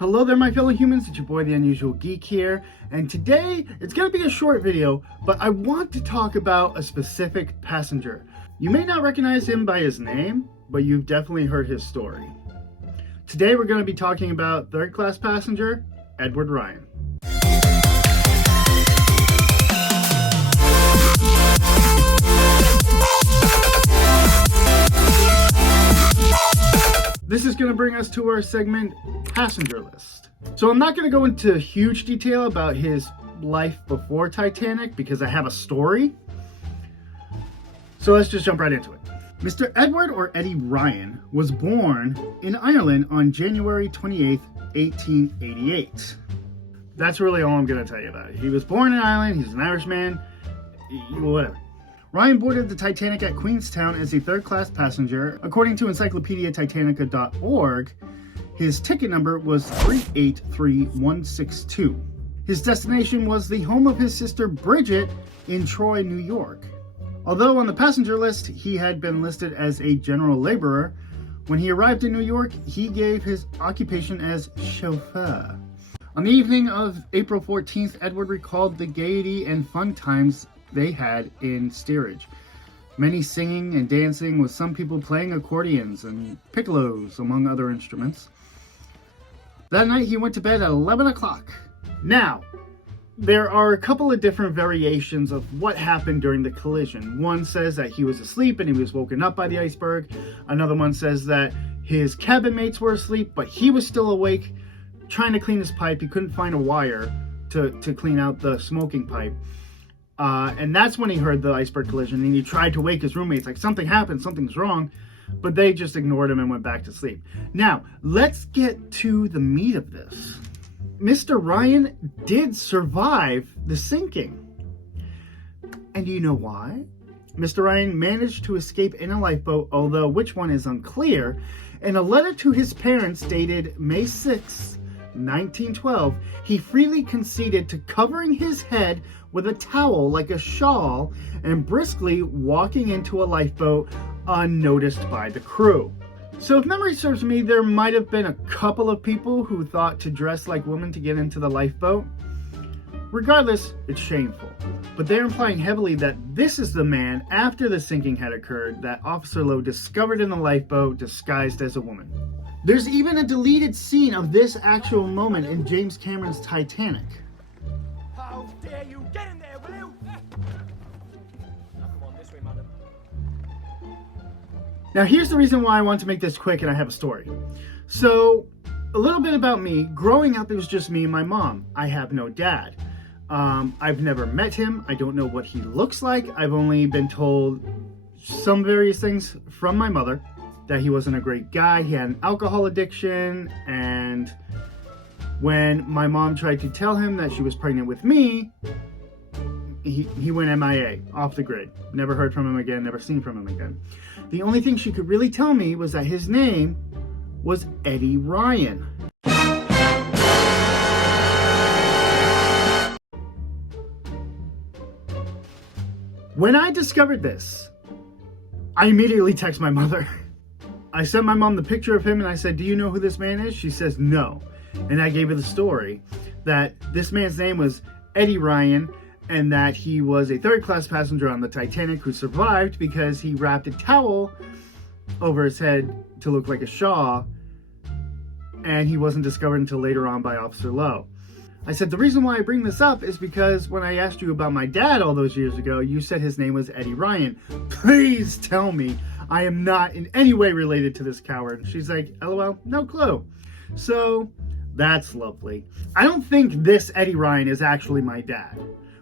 Hello there, my fellow humans. It's your boy, the Unusual Geek here. And today, it's going to be a short video, but I want to talk about a specific passenger. You may not recognize him by his name, but you've definitely heard his story. Today, we're going to be talking about third-class passenger, Edward Ryan. This is going to bring us to our segment, Passenger List. So I'm not going to go into huge detail about his life before Titanic because I have a story. So let's just jump right into it. Mr. Edward or Eddie Ryan was born in Ireland on January 28th, 1888. That's really all I'm going to tell you about it. He was born in Ireland, he's an Irishman, whatever. Ryan boarded the Titanic at Queenstown as a third-class passenger. According to encyclopediatitanica.org, his ticket number was 383162. His destination was the home of his sister Bridget in Troy, New York. Although on the passenger list, he had been listed as a general laborer, when he arrived in New York, he gave his occupation as chauffeur. On the evening of April 14th, Edward recalled the gaiety and fun times they had in steerage. Many singing and dancing, with some people playing accordions and piccolos, among other instruments. That night he went to bed at 11 o'clock. Now, there are a couple of different variations of what happened during the collision. One says that he was asleep and he was woken up by the iceberg. Another one says that his cabin mates were asleep, but he was still awake, trying to clean his pipe. He couldn't find a wire to clean out the smoking pipe. And that's when he heard the iceberg collision, and he tried to wake his roommates, like, something happened, something's wrong, but they just ignored him and went back to sleep. Now, let's get to the meat of this. Mr. Ryan did survive the sinking. And do you know why? Mr. Ryan managed to escape in a lifeboat, although which one is unclear. In a letter to his parents dated May 6, 1912, he freely conceded to covering his head with a towel like a shawl and briskly walking into a lifeboat unnoticed by the crew. So if memory serves me, there might have been a couple of people who thought to dress like women to get into the lifeboat. Regardless, it's shameful. But they're implying heavily that this is the man, after the sinking had occurred, that Officer Lowe discovered in the lifeboat disguised as a woman. There's even a deleted scene of this actual moment in James Cameron's Titanic. How dare you! Get in there, will you? Now come on, this way, madam. Now here's the reason why I want to make this quick, and I have a story. So, a little bit about me. Growing up, it was just me and my mom. I have no dad. I've never met him. I don't know what he looks like. I've only been told some various things from my mother. That he wasn't a great guy, he had an alcohol addiction, and when my mom tried to tell him that she was pregnant with me, he went MIA, off the grid. Never heard from him again, never seen from him again. The only thing she could really tell me was that his name was Eddie Ryan. When I discovered this, I immediately texted my mother. I sent my mom the picture of him and I said, "Do you know who this man is?" She says, "No." And I gave her the story that this man's name was Eddie Ryan and that he was a third-class passenger on the Titanic who survived because he wrapped a towel over his head to look like a shawl, and he wasn't discovered until later on by Officer Lowe. I said, the reason why I bring this up is because when I asked you about my dad all those years ago, you said his name was Eddie Ryan. Please tell me I am not in any way related to this coward. She's like, LOL, no clue. So that's lovely. I don't think this Eddie Ryan is actually my dad.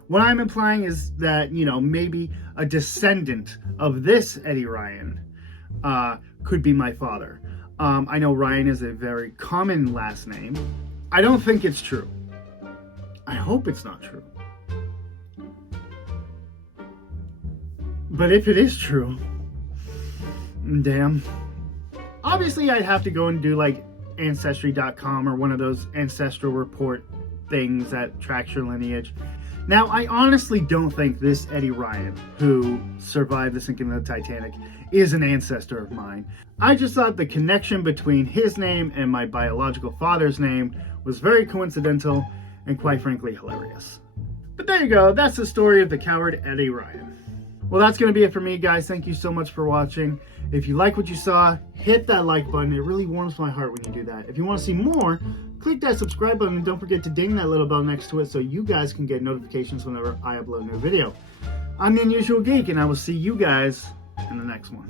What I'm implying is that, maybe a descendant of this Eddie Ryan could be my father. I know Ryan is a very common last name. I don't think it's true. I hope it's not true. But if it is true, damn. Obviously, I'd have to go and do like ancestry.com or one of those ancestral report things that tracks your lineage. Now, I honestly don't think this Eddie Ryan, who survived the sinking of the Titanic, is an ancestor of mine. I just thought the connection between his name and my biological father's name was very coincidental and quite frankly hilarious. But there you go, that's the story of the coward Eddie Ryan. Well, that's going to be it for me, guys. Thank you so much for watching. If you like what you saw, hit that like button. It really warms my heart when you do that. If you want to see more, click that subscribe button and don't forget to ding that little bell next to it so you guys can get notifications whenever I upload a new video. I'm the Unusual Geek, and I will see you guys in the next one.